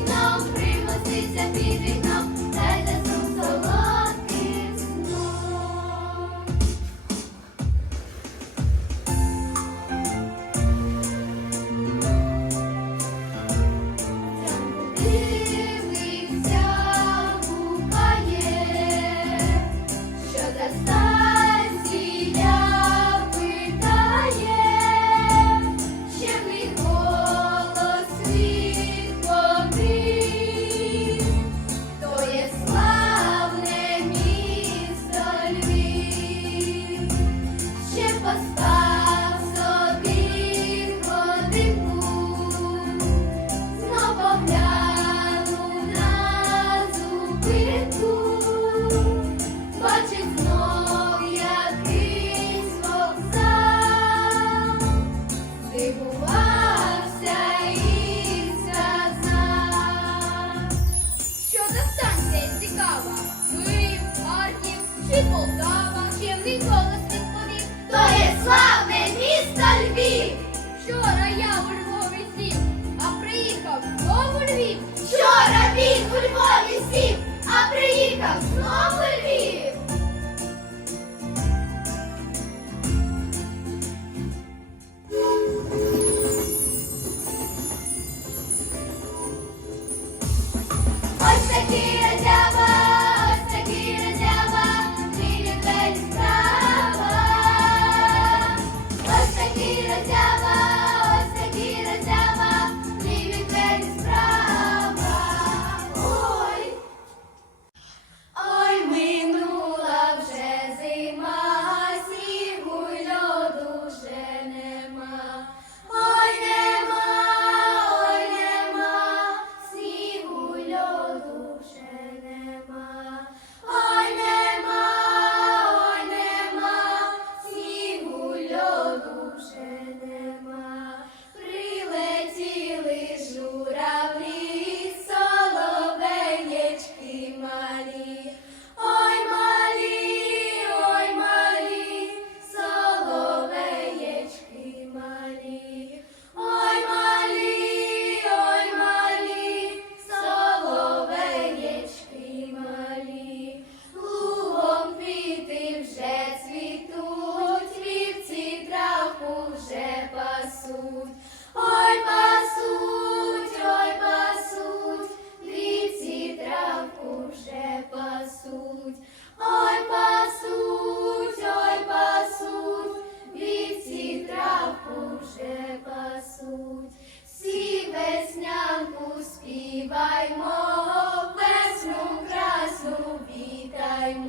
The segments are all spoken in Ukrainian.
Вікном, примоститься під вікном, дай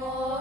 вітаймо,